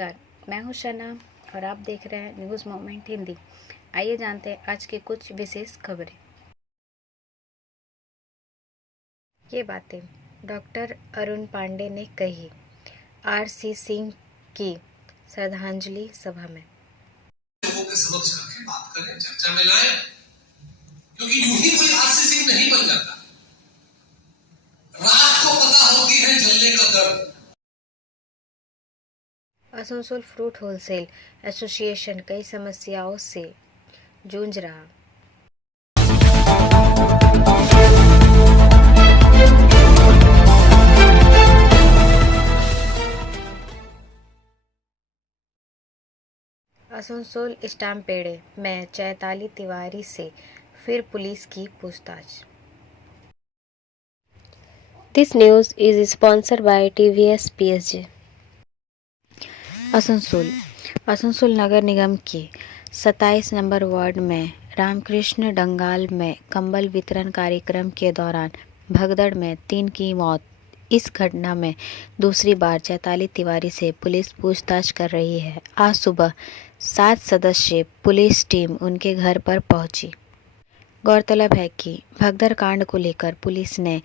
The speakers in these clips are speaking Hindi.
नमस्कार, मैं हूं शना और आप देख रहे हैं न्यूज़ मोमेंट हिंदी। आइए जानते हैं आज की कुछ विशेष खबरें। ये बातें डॉक्टर अरुण पांडे ने कही आरसी सिंह की श्रद्धांजलि सभा में। लोगों के समक्ष रखें, बात करें, चर्चा में लाएं, क्योंकि यूं ही कोई आरसी सिंह नहीं बन जाता। रात को पता होती है जलने का दर्द। आसनसोल फ्रूट होलसेल एसोसिएशन कई समस्याओं से जूझ रहा। आसनसोल स्टाम्पेडे में चैताली तिवारी से फिर पुलिस की पूछताछ। This news is sponsored by TVS PSG। Asansol नगर निगम के 27 नंबर वार्ड में रामकृष्ण डंगाल में कंबल वितरण कार्यक्रम के दौरान भगदड़ में 3 की मौत। इस घटना में दूसरी बार चैताली तिवारी से पुलिस पूछताछ कर रही है। आज सुबह 7 सदस्यीय पुलिस टीम उनके घर पर पहुंची। गौरतलब है कि भगदड़ कांड को लेकर पुलिस ने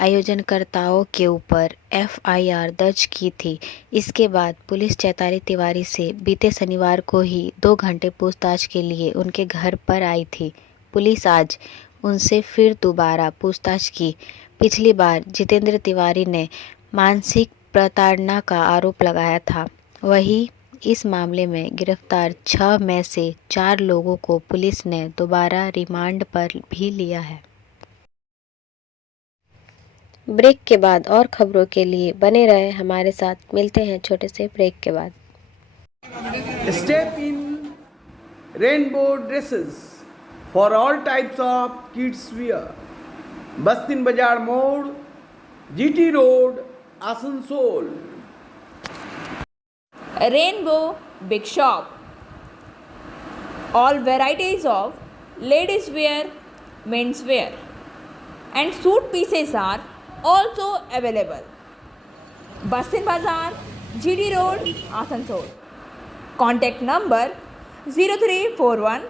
आयोजनकर्ताओं के ऊपर FIR दर्ज की थी। इसके बाद पुलिस चैताली तिवारी से बीते शनिवार को ही 2 घंटे पूछताछ के लिए उनके घर पर आई थी। पुलिस आज उनसे फिर दोबारा पूछताछ की। पिछली बार जितेंद्र तिवारी ने मानसिक प्रताड़ना का आरोप लगाया था। वहीं इस मामले में गिरफ्तार 6 में से 4 लोगों को पुलिस ने दोबारा रिमांड पर भी लिया है। ब्रेक के बाद और खबरों के लिए बने रहे हमारे साथ। मिलते हैं छोटे से ब्रेक के बाद। Step in rainbow dresses for all types of kids wear. Bastin Bazaar Mode, GT Road, Asansol. Rainbow Big Shop. All varieties of ladies wear, men's wear, and suit pieces are also available. Bastin Bazaar, GD Road, Asansol. Contact number 0341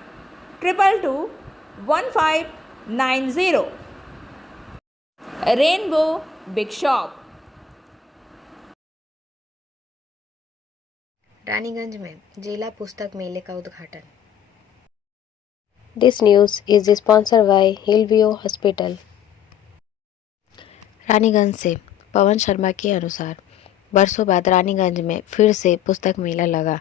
222 1590. Rainbow Big Shop. Raniganj में जिला पुस्तक मेले का उद्घाटन। This news is sponsored bye Hillview hospital. Raniganj से पवन शर्मा के अनुसार बरसों बाद रानीगंज में फिर से पुस्तक मेला लगा।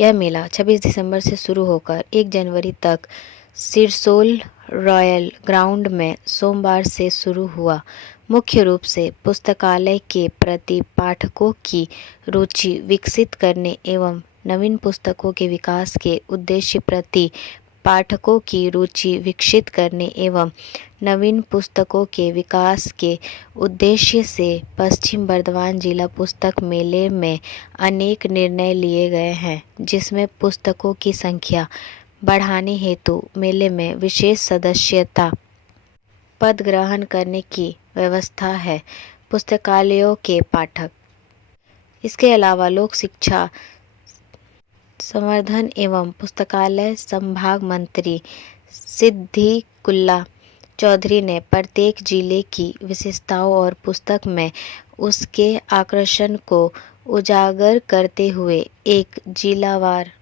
यह मेला 26 दिसंबर से शुरू होकर 1 जनवरी तक सिरसोल रॉयल ग्राउंड में सोमवार से शुरू हुआ। मुख्य रूप से पुस्तकालय के प्रति पाठकों की रुचि विकसित करने एवं नवीन पुस्तकों के विकास के उद्देश्य प्रति पाठकों की रुचि विकसित करने एवं नवीन पुस्तकों के विकास के उद्देश्य से पश्चिम बर्धमान जिला पुस्तक मेले में अनेक निर्णय लिए गए हैं, जिसमें पुस्तकों की संख्या बढ़ाने हेतु मेले में विशेष सदस्यता पद ग्रहण करने की व्यवस्था है। पुस्तकालयों के पाठक इसके अलावा लोक शिक्षा संवर्धन एवं पुस्तकालय संभाग मंत्री सिद्दीकुल्ला चौधरी ने प्रत्येक जिले की विशेषताओं और पुस्तक में उसके आकर्षण को उजागर करते हुए एक जिलावार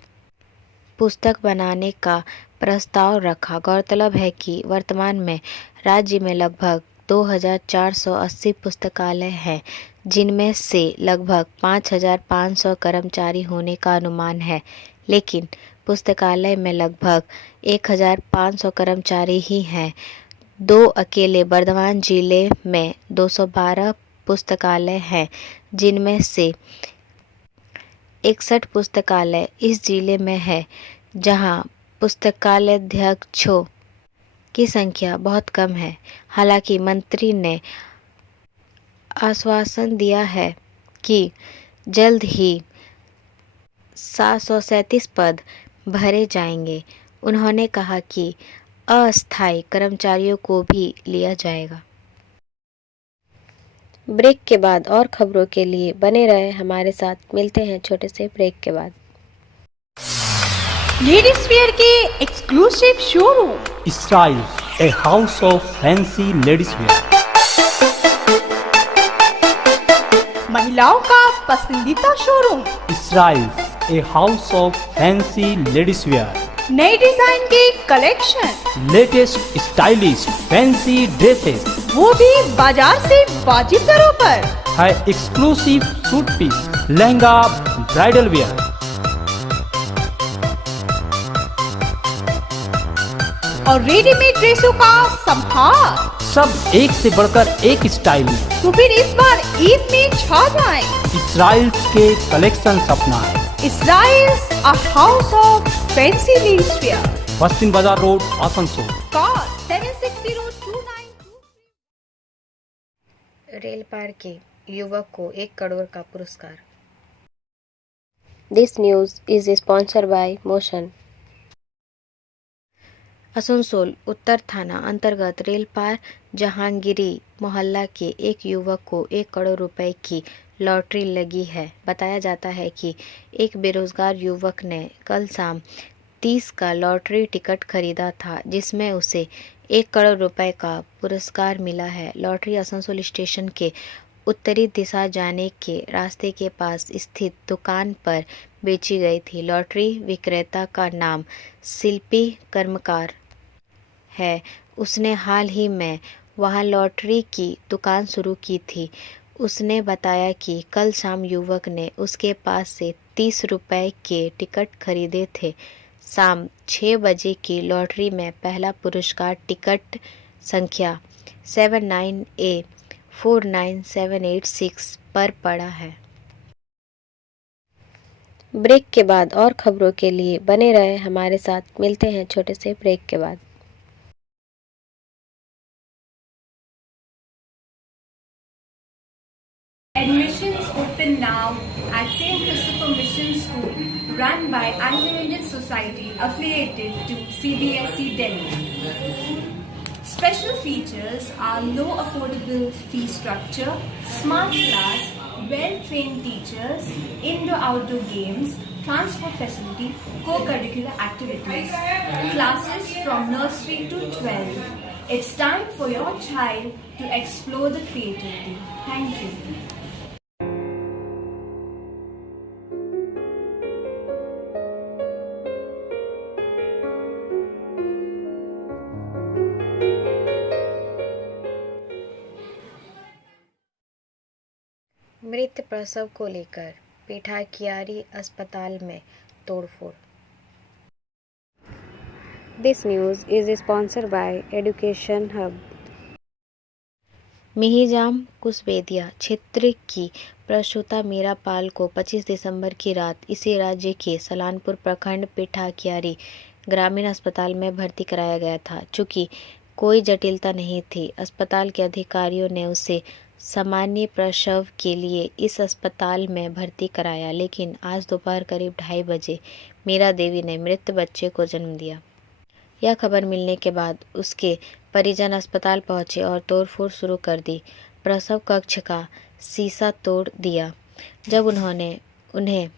पुस्तक बनाने का प्रस्ताव रखा। गौरतलब है कि वर्तमान में राज्य में लगभग 2480 पुस्तकालय हैं, जिनमें से लगभग 5500 कर्मचारी होने का अनुमान है। लेकिन पुस्तकालय में लगभग 1500 कर्मचारी ही हैं। 2 अकेले बर्धमान जिले में 212 पुस्तकालय हैं, जिनमें से 61 पुस्तकालय इस जिले में है, जहां पुस्तकालयाध्यक्षों की संख्या बहुत कम है। हालांकि मंत्री ने आश्वासन दिया है कि जल्द ही 737 पद भरे जाएंगे। उन्होंने कहा कि अस्थायी कर्मचारियों को भी लिया जाएगा। ब्रेक के बाद और खबरों के लिए बने रहे हमारे साथ। मिलते हैं छोटे से ब्रेक के बाद। लेडीज वेयर के exclusive showroom Style, a house of fancy ladies wear. महिलाओं का पसंदीदा showroom, Style, a house of fancy ladies wear. नए डिजाइन के collection, Latest stylish fancy dresses वो भी बाजार से वाजिब दरों पर। है exclusive suit piece, lehenga, bridal wear, और रेडीमेड ड्रेसों का संभार। सब एक से बढ़कर एक स्टाइल में। तो फिर इस बार ईद में छा जाएं। Styles के कलेक्शन अपना है। Israel's a house of fancy ladies wear. Bastin Bazar road, Asansol. Call 7602923. रेल पार के युवक को 1 करोड़ का पुरस्कार। This news is sponsored by motion. Asansol उत्तर थाना अंतर्गत रेलपार जहांगीरी मोहल्ला के एक युवक को 1 करोड़ रुपए की लॉटरी लगी है। बताया जाता है कि एक बेरोजगार युवक ने कल शाम 30 का लॉटरी टिकट खरीदा था, जिसमें उसे 1 करोड़ रुपए का पुरस्कार मिला है। लॉटरी आसनसोल स्टेशन के उत्तरी दिशा जाने के रास्ते के पास स्थित दुकान पर बेची गई थी। लॉटरी विक्रेता का नाम शिल्पी कर्मकार है। उसने हाल ही में वहां लॉटरी की दुकान शुरू की थी। उसने बताया कि कल शाम युवक ने उसके पास से 30 रुपए के टिकट खरीदे थे। शाम 6 बजे की लॉटरी में पहला पुरस्कार टिकट संख्या 79A49786 पर पड़ा है। ब्रेक के बाद और खबरों के लिए बने रहे हमारे साथ। मिलते हैं छोटे से ब्रेक के बाद। Admissions open now at St. Christopher Mission School, run by Anglo-Indian Society affiliated to CBSE Delhi. Special features are low affordable fee structure, smart class, well-trained teachers, indoor-outdoor games, transport facility, co-curricular activities, classes from nursery to 12. It's time for your child to explore the creativity. Thank you. मृत प्रसव को लेकर पीठाकियारी अस्पताल में तोड़फोड़। This news is sponsored by education hub. Mihijam Kushwediya क्षेत्र की प्रसूता मीरा पाल को 25 दिसंबर की रात इसी राज्य के सलानपुर प्रखंड पीठाकियारी ग्रामीण अस्पताल में भर्ती कराया गया था। चूँकि कोई जटिलता नहीं थी, अस्पताल के अधिकारियों ने उसे सामान्य प्रसव के लिए इस अस्पताल में भर्ती कराया। लेकिन आज दोपहर करीब 2:30 बजे मीरा देवी ने मृत बच्चे को जन्म दिया। यह खबर मिलने के बाद उसके परिजन अस्पताल पहुंचे और तोड़फोड़ शुरू कर दी। प्रसव कक्ष का शीशा तोड़ दिया। जब उन्हें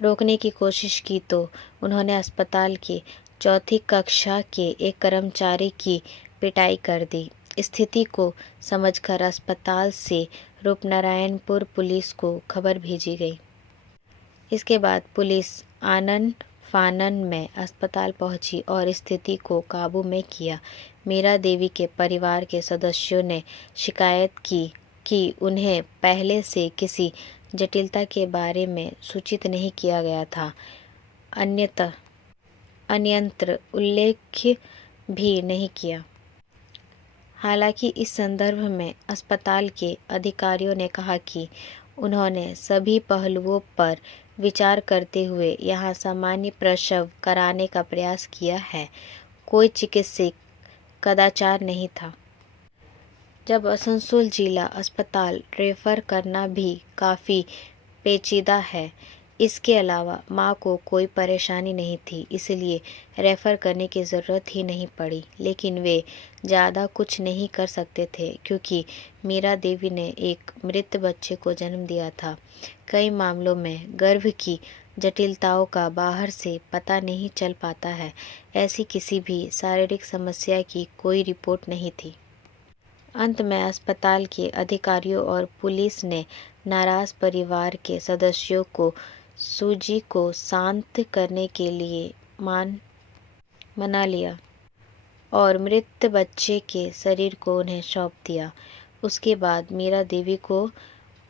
रोकने की कोशिश की तो उन्होंने अस्पताल की 4th कक्षा के एक कर्मचारी की पिटाई कर दी। स्थिति को समझकर अस्पताल से रूपनारायणपुर पुलिस को खबर भेजी गई। इसके बाद पुलिस आनन फानन में अस्पताल पहुंची और स्थिति को काबू में किया। मीरा देवी के परिवार के सदस्यों ने शिकायत की कि उन्हें पहले से किसी जटिलता के बारे में सूचित नहीं किया गया था। अन्यत्र उल्लेख भी नहीं किया। हालांकि इस संदर्भ में अस्पताल के अधिकारियों ने कहा कि उन्होंने सभी पहलुओं पर विचार करते हुए यहां सामान्य प्रसव कराने का प्रयास किया है। कोई चिकित्सक कदाचार नहीं था। जब आसनसोल जिला अस्पताल रेफर करना भी काफ़ी पेचीदा है। इसके अलावा माँ को कोई परेशानी नहीं थी, इसलिए रेफ़र करने की ज़रूरत ही नहीं पड़ी, लेकिन वे ज़्यादा कुछ नहीं कर सकते थे क्योंकि मीरा देवी ने एक मृत बच्चे को जन्म दिया था। कई मामलों में गर्भ की जटिलताओं का बाहर से पता नहीं चल पाता है। ऐसी किसी भी शारीरिक समस्या की कोई रिपोर्ट नहीं थी। अंत में अस्पताल के अधिकारियों और पुलिस ने नाराज परिवार के सदस्यों को सूजी को शांत करने के लिए मना लिया और मृत बच्चे के शरीर को उन्हें सौंप दिया। उसके बाद मीरा देवी को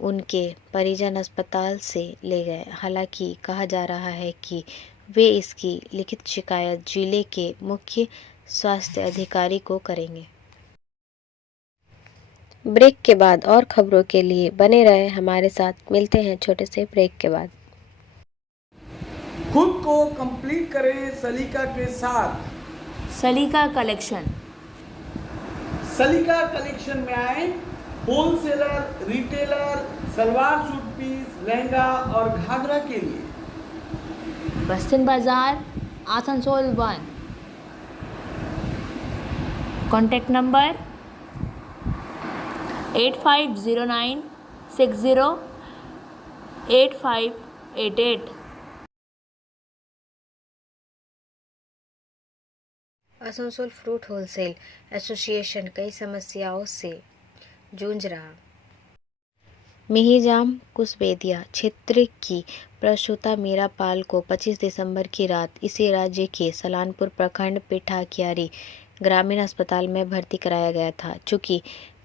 उनके परिजन अस्पताल से ले गए। हालांकि कहा जा रहा है कि वे इसकी लिखित शिकायत जिले के मुख्य स्वास्थ्य अधिकारी को करेंगे। ब्रेक के बाद और खबरों के लिए बने रहे हमारे साथ। मिलते हैं छोटे से ब्रेक के बाद। खुद को कंप्लीट करें सलीका के साथ। सलीका कलेक्शन। सलीका कलेक्शन में आए wholesaler, retailer, salwar suit piece, lehenga और घाघरा के लिए। Bastin Bazar, Asansol 1। Contact number 8509 60 8588। Asansol fruit wholesale association कई समस्याओं से जूझ रहा। मिहिजाम कुशबेदिया क्षेत्र की प्रसूता मीरा पाल को 25 दिसंबर की रात इसी राज्य के सलानपुर प्रखंड पिठाकियारी ग्रामीण अस्पताल में भर्ती कराया गया था। चूँकि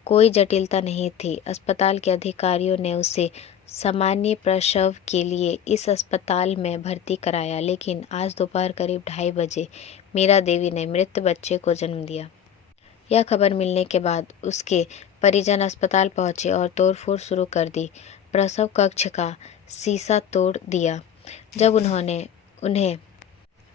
कोई जटिलता नहीं थी, अस्पताल के अधिकारियों ने उसे सामान्य प्रसव के लिए इस अस्पताल में भर्ती कराया, लेकिन आज दोपहर करीब 2:30 बजे मीरा देवी ने मृत बच्चे को जन्म दिया। यह खबर मिलने के बाद उसके परिजन अस्पताल पहुंचे और तोड़फोड़ शुरू कर दी। प्रसव कक्ष का शीशा तोड़ दिया। जब उन्हें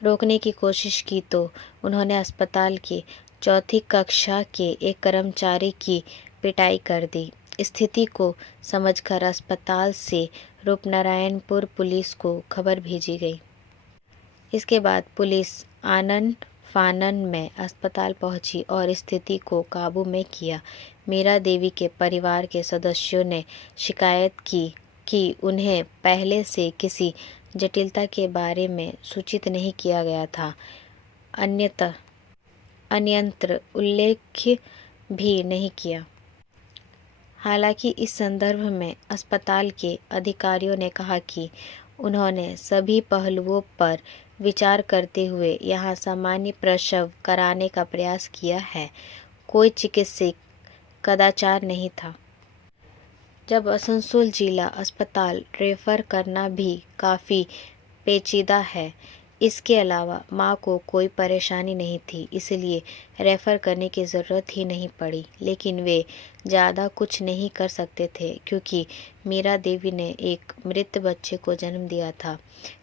रोकने की कोशिश की तो उन्होंने अस्पताल की 4ठी कक्षा के एक कर्मचारी की पिटाई कर दी। स्थिति को समझकर अस्पताल से रूपनारायणपुर पुलिस को खबर भेजी गई। इसके बाद पुलिस आनन फानन में अस्पताल पहुंची और स्थिति को काबू में किया। मीरा देवी के परिवार के सदस्यों ने शिकायत की कि उन्हें पहले से किसी जटिलता के बारे में सूचित नहीं किया गया था। अन्यत्र उल्लेख भी नहीं किया। हालांकि इस संदर्भ में अस्पताल के अधिकारियों ने कहा कि उन्होंने सभी पहलुओं पर विचार करते हुए यहां सामान्य प्रसव कराने का प्रयास किया है। कोई चिकित्सक कदाचार नहीं था। जब आसनसोल जिला अस्पताल रेफर करना भी काफ़ी पेचीदा है। इसके अलावा माँ को कोई परेशानी नहीं थी, इसलिए रेफ़र करने की ज़रूरत ही नहीं पड़ी, लेकिन वे ज़्यादा कुछ नहीं कर सकते थे क्योंकि मीरा देवी ने एक मृत बच्चे को जन्म दिया था।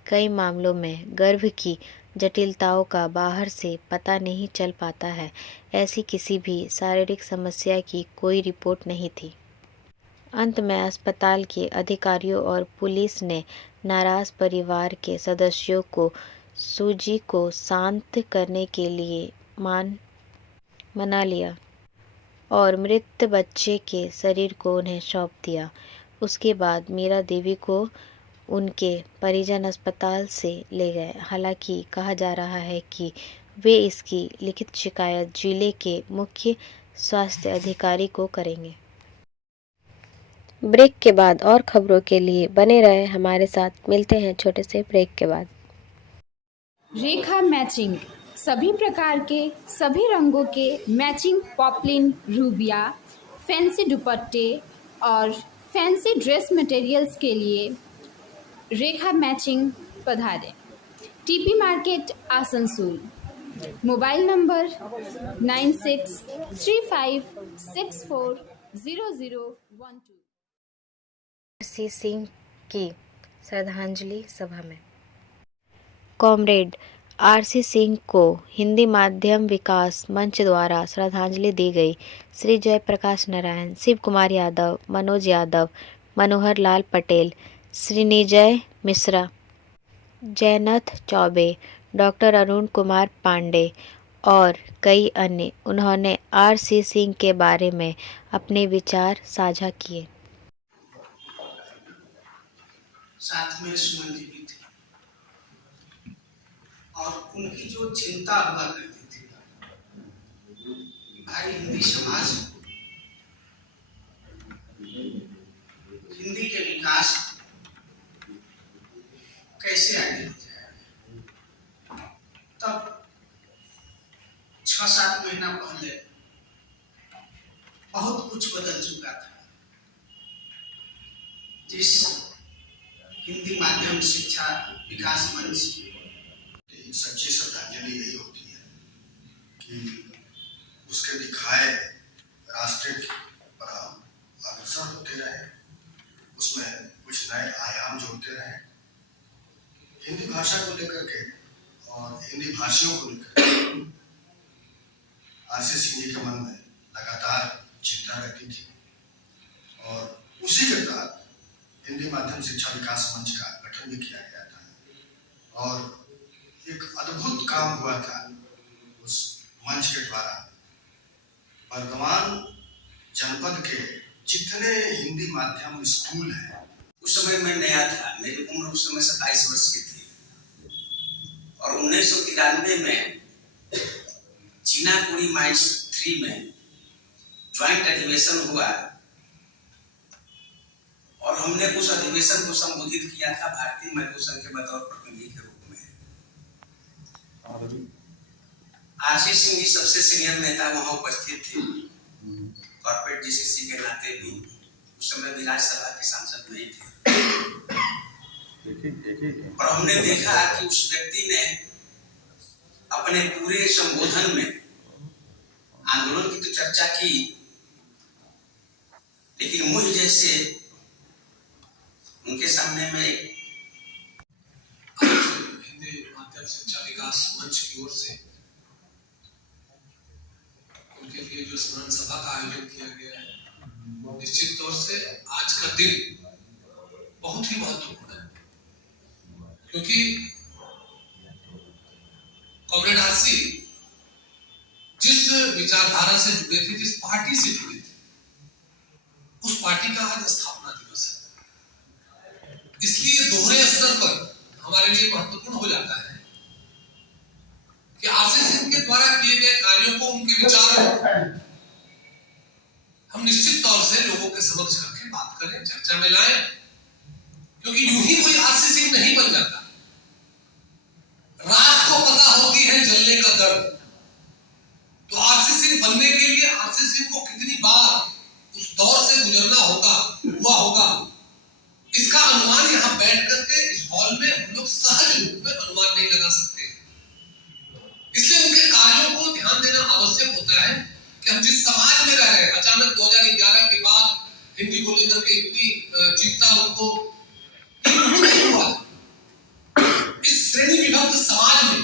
कई मामलों में गर्भ की जटिलताओं का बाहर से पता नहीं चल पाता है। ऐसी किसी भी शारीरिक समस्या की कोई रिपोर्ट नहीं थी। अंत में अस्पताल के अधिकारियों और पुलिस ने नाराज परिवार के सदस्यों को सूजी को शांत करने के लिए मना लिया और मृत बच्चे के शरीर को उन्हें सौंप दिया। उसके बाद मीरा देवी को उनके परिजन अस्पताल से ले गए। हालांकि कहा जा रहा है कि वे इसकी लिखित शिकायत जिले के मुख्य स्वास्थ्य अधिकारी को करेंगे। ब्रेक के बाद और खबरों के लिए बने रहे हमारे साथ। मिलते हैं छोटे से ब्रेक के बाद। रेखा मैचिंग, सभी प्रकार के सभी रंगों के मैचिंग पॉपलिन, रूबिया, फैंसी दुपट्टे और फैंसी ड्रेस मटेरियल्स के लिए रेखा मैचिंग पधारें। TP market Asansol. Mobile number 9635640012। C Singh की श्रद्धांजलि सभा में कॉमरेड आरसी सिंह को हिंदी माध्यम विकास मंच द्वारा श्रद्धांजलि दी गई। श्री जयप्रकाश नारायण, शिव कुमार यादव, मनोज यादव, मनोहर लाल पटेल, श्री निजय मिश्रा, जयनाथ चौबे, डॉक्टर अरुण कुमार पांडे और कई अन्य। उन्होंने आर.सी. सिंह के बारे में अपने विचार साझा किए। साथ में सुमन जी भी थे और उनकी जो चिंता हुआ करती थी भाई हिंदी समाज को, हिंदी के विकास कैसे आगे ले जाए। तब 6-7 महीना पहले बहुत कुछ बदल चुका था। जिस हिंदी माध्यम शिक्षा विकास मंच सच्ची श्रद्धांजलि यही होती है कि उसके दिखाए रास्ते पर हम अग्रसर होते रहे, उसमें कुछ नए आयाम जोड़ते रहे। हिंदी भाषा को लेकर के और हिंदी भाषियों को लेकर आर.सी. सिंह जी के मन में लगातार चिंता रहती थी और उसी के तहत हिंदी माध्यम शिक्षा विकास मंच का गठन भी किया गया था और एक अद्भुत काम हुआ था उस मंच के द्वारा। वर्तमान जनपद के जितने हिंदी माध्यम स्कूल हैं, उस समय मैं नया था, मेरी उम्र उस समय 27 वर्ष की थी और 1993 में चीनाकुड़ी माइंस 3 में ज्वाइंट अधिवेशन हुआ और हमने उस अधिवेशन को संबोधित किया था भारतीय मजदूर संघ के बतौर प्रतिनिधि के रूप में। आर.सी. सिंह जी सबसे सीनियर नेता वहां उपस्थित थे, कॉर्पोरेट जीसीसी के नाते भी। उस समय भी राज्यसभा के सांसद नहीं थे और हमने देखा कि उस व्यक्ति ने अपने पूरे संबोधन में आंदोलन की तो चर्चा की, लेकिन मुझ जैसे उनके सामने में हिंदी माध्यम शिक्षा विकास मंच की ओर से उनके लिए जो स्मरण सभा का आयोजन किया गया है, निश्चित तौर से आज का दिन बहुत ही महत्वपूर्ण है, क्योंकि कॉमरेड आर.सी. जिस विचारधारा से जुड़े थे, जिस पार्टी से जुड़े थे, उस पार्टी का आज स्थापना दिवस है। इसलिए दोहरे स्तर पर हमारे लिए महत्वपूर्ण हो जाता है कि आर.सी. सिंह के द्वारा किए गए कार्यों को, उनके विचारों हम निश्चित तौर से लोगों के समक्ष रखें, बात करें, चर्चा में लाएं, क्योंकि यूं ही कोई आर.सी. सिंह नहीं बन जाता। रात को पता होती है जलने का दर्द, तो आर.सी. सिंह बनने के लिए आर.सी. सिंह को कितनी बार उस दौर से गुजरना होगा, इसका अनुमान यहाँ बैठ करके इस हॉल में हम लोग सहज रूप में अनुमान नहीं लगा सकते। इसलिए उनके कार्यों को ध्यान देना आवश्यक होता है कि हम जिस समाज में रह रहे हैं, अचानक 2011 के बाद हिंदी को लेकर के इतनी चिंता उनको नहीं हुआ। इस श्रेणी विभक्त समाज में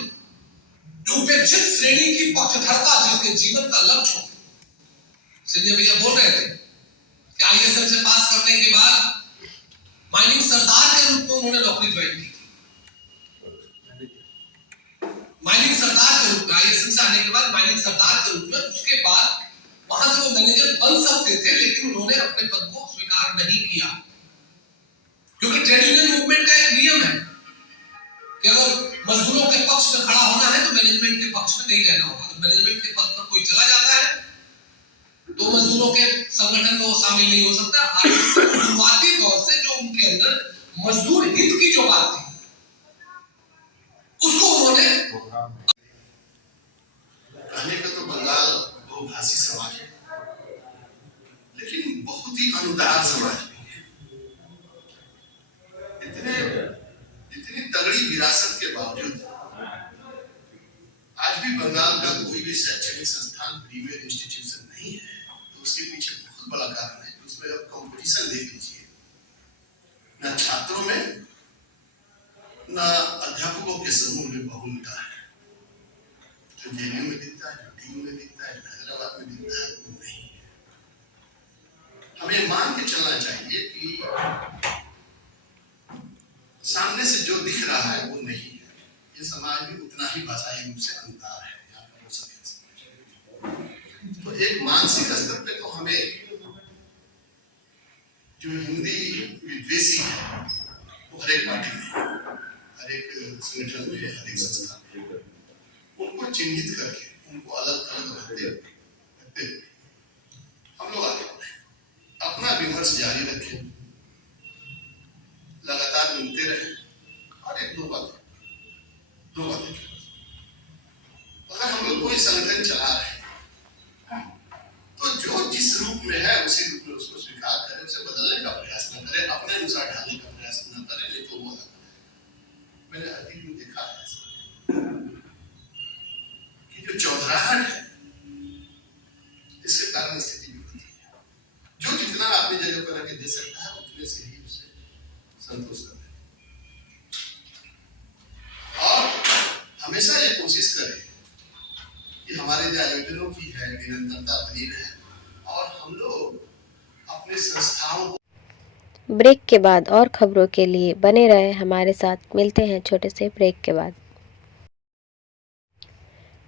जो उपेक्षित श्रेणी की पक्षधरता, जिसके जीवन का लक्ष्य हो, संजय भैया बोल रहे थे कि आईएसएम से पास करने के बाद माइनिंग सरदार के रूप में उन्होंने नौकरी ज्वाइन की। माइनिंग सरदार के रूप में आईएसएम से आने के बाद माइनिंग सरदार के रूप में, उसके बाद वहां से वो मैनेजर बन सकते थे, लेकिन उन्होंने अपने पद को स्वीकार नहीं किया, क्योंकि ट्रेड यूनियन मूवमेंट का एक नियम है कि अगर मजदूरों के पक्ष में खड़ा होना है तो मैनेजमेंट के पक्ष में नहीं रहना होगा। तो मैनेजमेंट के पद पर कोई चला जाता है तो मजदूरों के संगठन में वो शामिल नहीं हो सकता। शुरुआती दौर से जो उनके अंदर मजदूर हित की जो बात थी, उसको उन्होंने कहने का तो बंगाल बहुभाषी समाज है, लेकिन बहुत ही अनुदार समाज भी है। इतनी तगड़ी विरासत के बावजूद आज भी बंगाल का कोई भी शैक्षणिक संस्थान प्रीमियर इंस्टीट्यूशन नहीं है। तो उसके पीछे बहुत बड़ा कारण है। उसमें अब कंपटीशन देख लीजिए, न छात्रों में न अध्यापकों के समूह में बहुलता है। जो जेएनयू में दिखता है, जो डीयू में दिखता है, जो हैदराबाद में दिखता है, वो नहीं है। हमें मान के चलना चाहिए कि सामने दिख रहा है वो नहीं है। ये समाज में उतना ही भाषाई रूप से अंतर है, यहाँ पर हो सके। तो एक मानसिक स्तर पे तो हमें जो हिंदी विद्वेषी है वो हर एक पार्टी में, हर एक संगठन में, हर एक संस्था में, उनको चिन्हित करके उनको अलग अलग रखते हुए हम लोग आगे बढ़े, अपना विमर्श जारी रखें, लगातार मिलते रहे और एक दो बातें अगर हम लोग कोई संगठन चला रहे हैं तो जो जिस रूप में है उसी रूप में उसको स्वीकार करें, उसे बदलने का प्रयास न करें, अपने अनुसार ढालने का प्रयास न करें, नहीं तो वो अलग है। मैंने अतीत में देखा है कि जो चौधराहट है इसके कारण स्थिति बिगड़ती है। जो जितना अपनी जगह पर रख दे सकता है उतने से ही उसे संतोष करना और हमेशा ये कोशिश करें कि हमारे जो आयोजनों की है निरंतरता बनी रहे और हम लोग अपने संस्थाओं को। ब्रेक के बाद और खबरों के लिए बने रहे हमारे साथ। मिलते हैं छोटे से ब्रेक के बाद।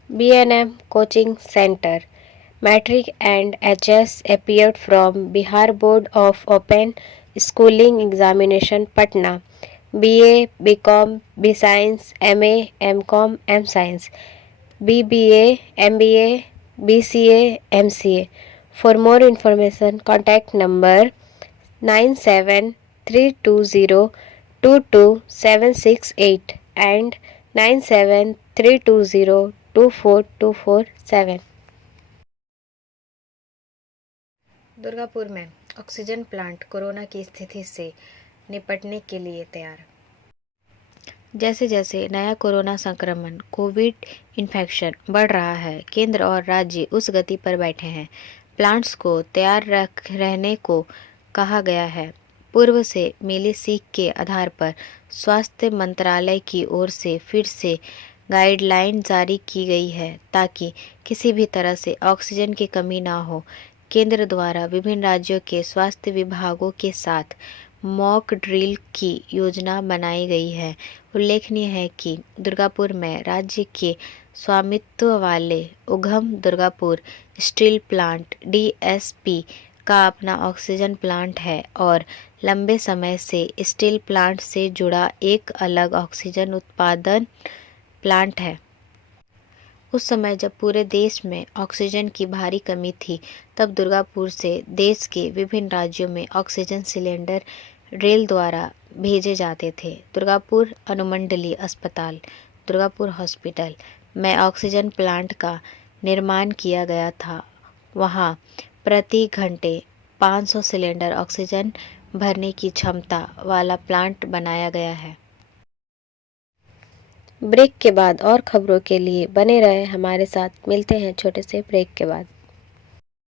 B&M coaching centre matric and HS appeared from Bihar Board of Open Schooling Examination Patna. BA, BCom, B-Science, MA, MCom, M-Science, BBA, MBA, BCA, MCA. For more information, contact number 9732022768 and 9732024247. Durgapur में ऑक्सीजन प्लांट कोरोना की स्थिति से निपटने के लिए तैयार। जैसे जैसे नया कोरोना संक्रमण कोविड इन्फेक्शन बढ़ रहा है, केंद्र और राज्य उस गति पर बैठे हैं। प्लांट्स को तैयार रहने को कहा गया है। पूर्व से मिली सीख के आधार पर स्वास्थ्य मंत्रालय की ओर से फिर से गाइडलाइन जारी की गई है ताकि किसी भी तरह से ऑक्सीजन की कमी ना हो। केंद्र द्वारा विभिन्न राज्यों के स्वास्थ्य विभागों के साथ मॉक ड्रिल की योजना बनाई गई है। उल्लेखनीय है कि दुर्गापुर में राज्य के स्वामित्व वाले उद्यम दुर्गापुर स्टील प्लांट DSP का अपना ऑक्सीजन प्लांट है और लंबे समय से स्टील प्लांट से जुड़ा एक अलग ऑक्सीजन उत्पादन प्लांट है। उस समय जब पूरे देश में ऑक्सीजन की भारी कमी थी, तब दुर्गापुर से देश के विभिन्न राज्यों में ऑक्सीजन सिलेंडर रेल द्वारा भेजे जाते थे। दुर्गापुर अनुमंडलीय अस्पताल, दुर्गापुर हॉस्पिटल में ऑक्सीजन प्लांट का निर्माण किया गया था। वहां प्रति घंटे 500 सिलेंडर ऑक्सीजन भरने की क्षमता वाला प्लांट बनाया गया है। ब्रेक के बाद और खबरों के लिए बने रहे हमारे साथ। मिलते हैं छोटे से ब्रेक के बाद।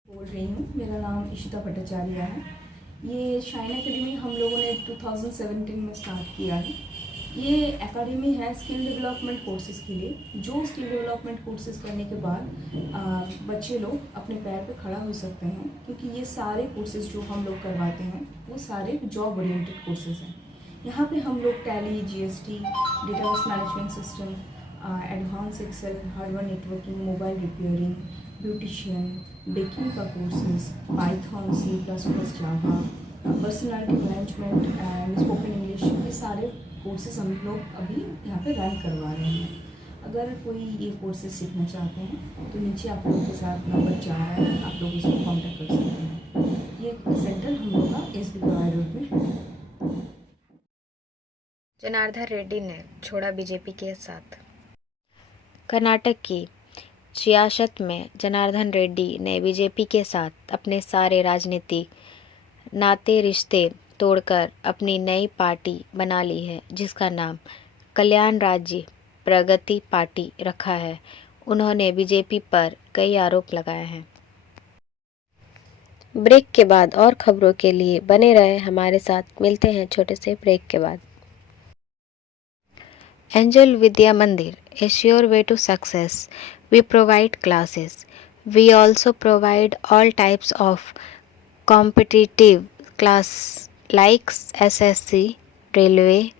बोल रही हूँ, मेरा नाम इशिता भट्टाचार्य है। ये शाइन एकेडमी हम लोगों ने 2017 में स्टार्ट किया है। ये एकेडमी है स्किल डेवलपमेंट कोर्सेज़ के लिए, जो स्किल डेवलपमेंट कोर्सेज़ करने के बाद बच्चे लोग अपने पैर पे खड़ा हो सकते हैं, क्योंकि ये सारे कोर्सेज़ जो हम लोग करवाते हैं वो सारे जॉब ओरिएंटेड कोर्सेज़ हैं। यहाँ पे हम लोग Tally, GST, database management system, advance Excel, hardware networking, mobile repairing, beautician, baking का courses, Python, C++, Java, personality management and spoken English, ये सारे कोर्सेज हम लोग अभी यहाँ पे रन करवा रहे हैं। अगर कोई ये कोर्सेज सीखना चाहते हैं तो नीचे आप लोगों के साथ नंबर जा रहा है, आप लोग इसको कॉन्टैक्ट कर सकते हैं। ये सेंटर हम लोग का SB गवाई रोड में है। जनार्दन रेड्डी ने छोड़ा बीजेपी के साथ। कर्नाटक की सियासत में जनार्दन रेड्डी ने बीजेपी के साथ अपने सारे राजनीतिक नाते रिश्ते तोड़कर अपनी नई पार्टी बना ली है, जिसका नाम कल्याण राज्य प्रगति पार्टी रखा है। उन्होंने बीजेपी पर कई आरोप लगाए हैं। ब्रेक के बाद और खबरों के लिए बने रहे हमारे साथ। मिलते हैं छोटे से ब्रेक के बाद। Angel Vidya Mandir, a sure way to success. We provide classes. We also provide all types of competitive class like SSC, Railway,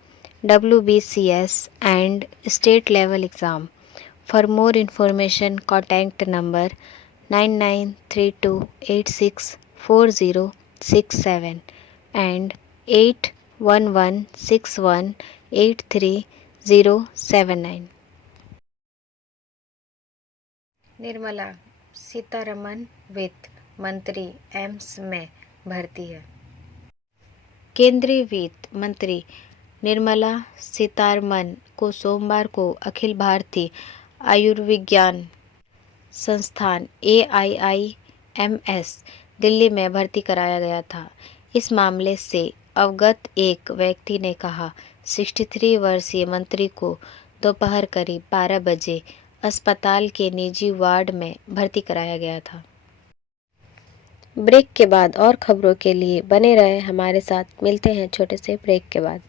WBCS and state level exam. For more information, contact number 9932864067 and 8116183079. Nirmala Sitharaman वित्त मंत्री एम्स में भर्ती है। केंद्रीय वित्त मंत्री निर्मला सीतारमण को सोमवार को अखिल भारतीय आयुर्विज्ञान संस्थान AIIMS दिल्ली में भर्ती कराया गया था। इस मामले से अवगत एक व्यक्ति ने कहा, 63 वर्षीय मंत्री को दोपहर करीब 12 बजे अस्पताल के निजी वार्ड में भर्ती कराया गया था। ब्रेक के बाद और खबरों के लिए बने रहे हमारे साथ। मिलते हैं छोटे से ब्रेक के बाद।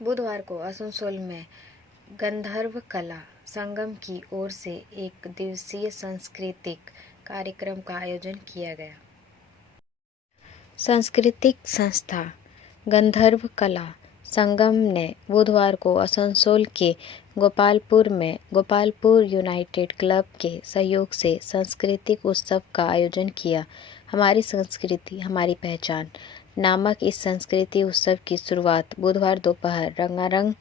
बुधवार को आसनसोल में गंधर्व कला संगम की ओर से एक दिवसीय सांस्कृतिक कार्यक्रम का आयोजन किया गया। सांस्कृतिक संस्था गंधर्व कला संगम ने बुधवार को आसनसोल के गोपालपुर में गोपालपुर यूनाइटेड क्लब के सहयोग से सांस्कृतिक उत्सव का आयोजन किया। हमारी संस्कृति हमारी पहचान नामक इस संस्कृति उत्सव की शुरुआत बुधवार दोपहर रंगारंग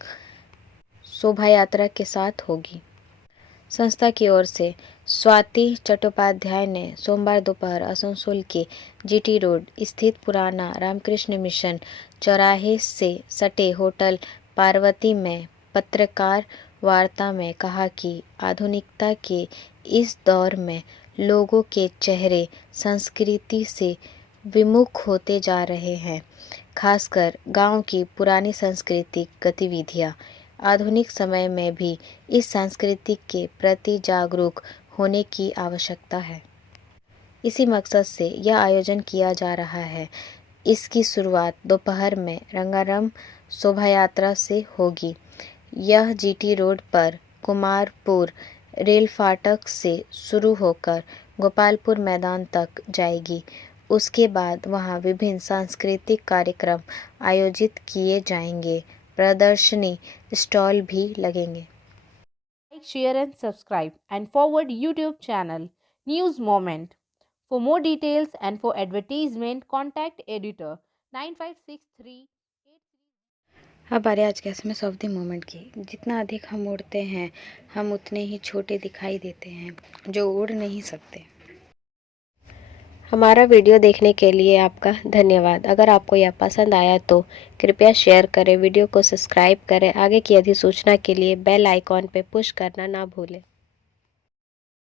शोभा यात्रा के साथ होगी। संस्था की ओर से स्वाति चट्टोपाध्याय ने सोमवार दोपहर आसनसोल के GT रोड स्थित पुराना रामकृष्ण मिशन चौराहे से सटे होटल पार्वती में पत्रकार वार्ता में कहा कि आधुनिकता के इस दौर में लोगों के चेहरे संस्कृति से विमुख होते जा रहे हैं। खासकर गांव की पुरानी सांस्कृतिक गतिविधियां आधुनिक समय में भी इस संस्कृति के प्रति जागरूक होने की आवश्यकता है। इसी मकसद से यह आयोजन किया जा रहा है। इसकी शुरुआत दोपहर में रंगारंग शोभा यात्रा से होगी। यह GT रोड पर कुमारपुर रेल फाटक से शुरू होकर गोपालपुर मैदान तक जाएगी। उसके बाद वहां विभिन्न सांस्कृतिक कार्यक्रम आयोजित किए जाएंगे। प्रदर्शनी स्टॉल भी लगेंगे। Like, share and subscribe and forward YouTube channel News Moment. For more details and for advertisement, contact editor 9563. अब आ रहे आज के SMS ऑफ द मोमेंट की। जितना अधिक हम उड़ते हैं हम उतने ही छोटे दिखाई देते हैं जो उड़ नहीं सकते। हमारा वीडियो देखने के लिए आपका धन्यवाद। अगर आपको यह पसंद आया तो कृपया शेयर करें, वीडियो को सब्सक्राइब करें। आगे की अधिसूचना के लिए बेल आइकॉन पर पुश करना ना भूलें।